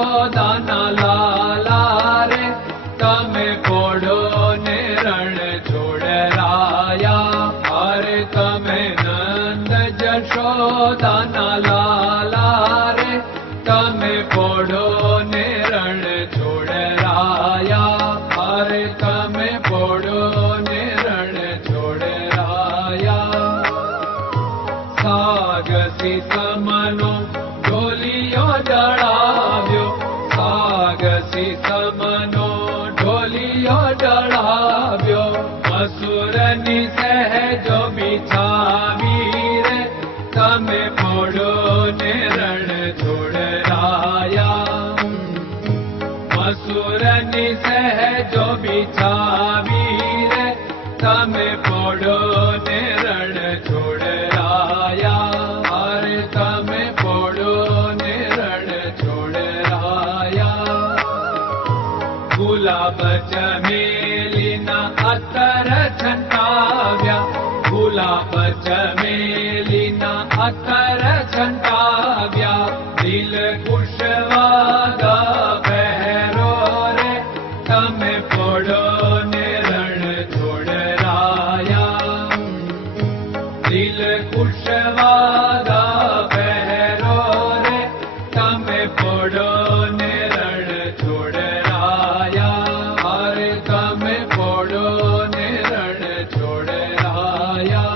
જશોદાના લાલા રે તમે પોડો ને રણ છોડરાયા. અરે તમે નંદ જશોદાના લાલા રે તમે પોડો ને રણ છોડરાયા. અરે તમે પોડો ને રણ છોડરાયા. સાગસી સમનો ઢોલિયો ડળાવ્યો, સાગસી સમનો ઢોલિયો ડળાવ્યો. મસૂરની સહેજો બિછાવી રે તમે પોડો ને રણ છોડરાયા. મસૂરની સહેજો બિછાવી રે તમે પોડો ને રણ છોડરાયા. અરે તમે પોડો ને રણ છોડરાયા. ગુલાબ ચમેલીના અત્તર છંટાવ્યા, ગુલાબ ચમેલીના અત્તર છંટાવ્યા. દિલ કુશવાદા પહેરો રે તમે પોડો ને રણ છોડરાયા. દિલ કુશવાદા પહેરો રે તમે પોડો ને રણ છોડરાયા. અરે તમે પોડો ને રણ છોડરાયા.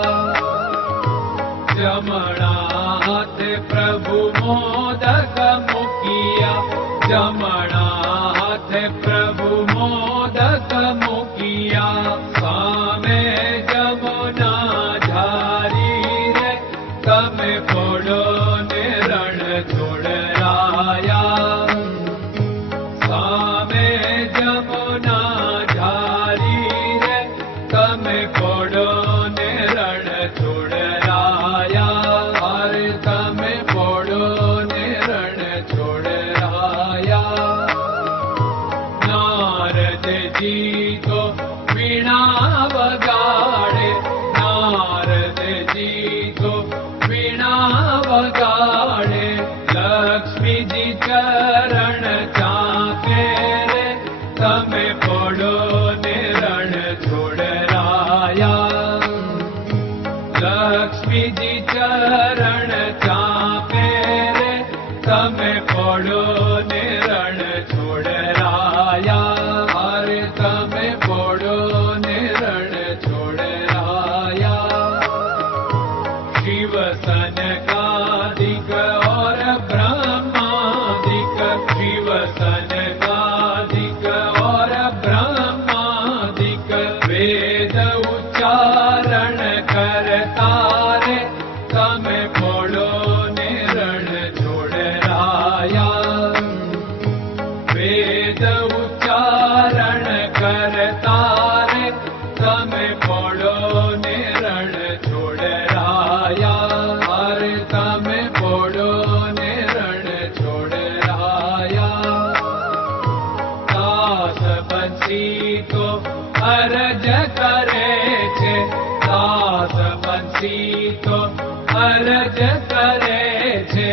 જમણા હાથે પ્રભુ મોદક મૂકિયા, જમણા હાથે પ્રભુ મોદક મૂકિયા. સામે જમુના ઝારી રે તમે પોડો ને રણ છોડરાયા. સામે જમુના ઝારી રે તમે પોડો ને રણ છોડરાયા. અરે તમે પોડો ને રણ છોડરાયા. નારદજી તો વીણા વગાડે, નારદજી તો વીણા વગાડે. લક્ષ્મીજી ચરણ ચાકે રે તમે પોડો ને રણ છોડરાયા. લક્ષ્મીજી ચરણ ચાપે રે તમે પોડો ને રણ છોડરાયા. અરે તમે પોડો ને રણ છોડરાયા. શિવ સનકાદિક और ब्रह्मादिक, शिव सनकादिक और ब्रह्मादिक. वेद उच्चारण करता रे તમે પોડો ને રણ છોડરાયા. વેદ ઉચ્ચારણ કરતા રે તમે પોડો ને રણ છોડરાયા. અરે તમે પોડો ને રણ છોડરાયા. દાસ બંસી તો અરજ કરે છે, દાસ બંસી તો અરજ કરે છે.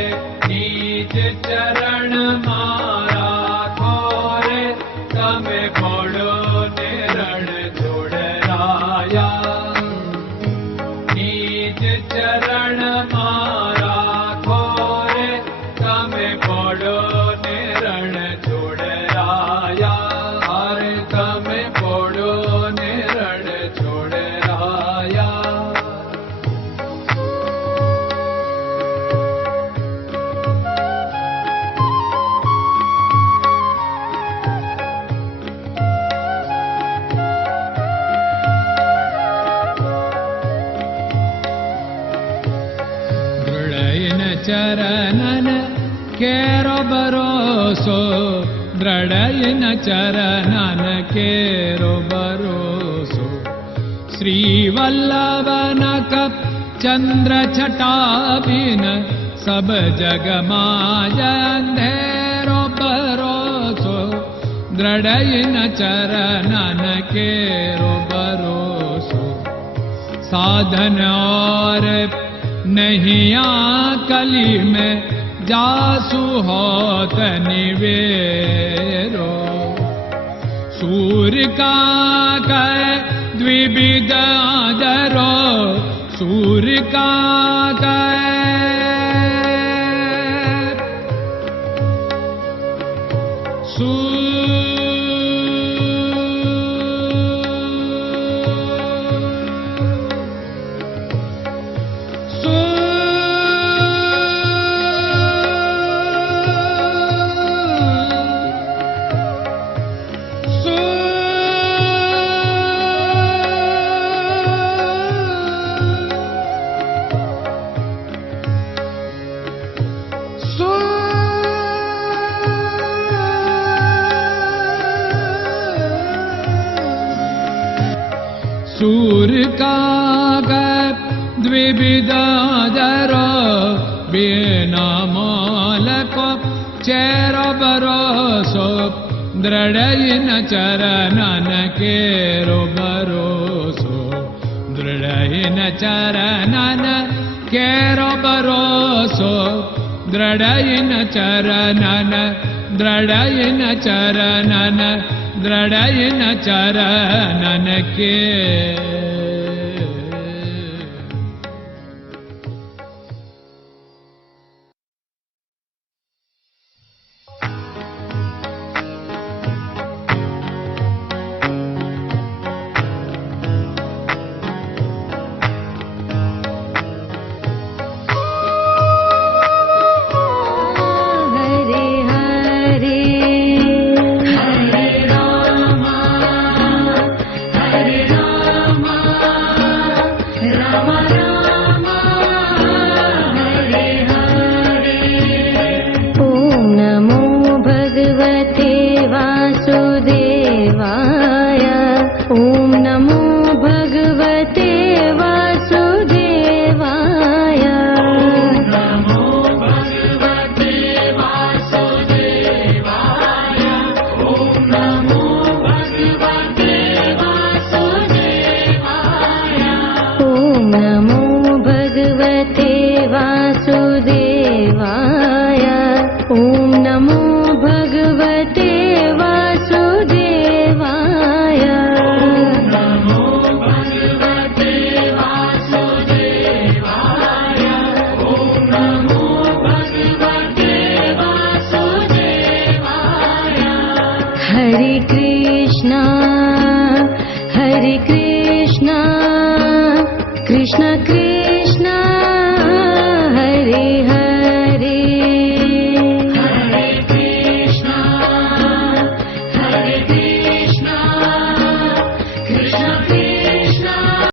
નીચ ચરણ મારા ખોરે તમે પોડો ને રણ છોડરાયા. નીચ ચરણ મારા ખોરે તમે પોડો ને રણ છોડરાયા. અરે તમે પોડો ને રણ છોડરાયા. ચરણન કેરો ભરોસો, દ્રઢયન ચરણન કેરો ભરોસો. શ્રી વલ્લભન કપ ચંદ્ર છટાબિન સબ જગમાં અંધેરો ભરોસો. દ્રઢયન ચરણન કેરો ભરોસો. साधन और नहीं कली में जासु होत निवेरो। सूर्य का कै द्विविध आदरो, सूर्य का सूर्य का द्विविधादरो, बिना मोल को चेर भरोसो, दृढ़ चरणन केरो भरोसो, दृढ़ चरणन केरो भरोसो, दृढ़ चरणन, दृढ़ चरणन, दृढ़ चरणन के। Krishna Krishna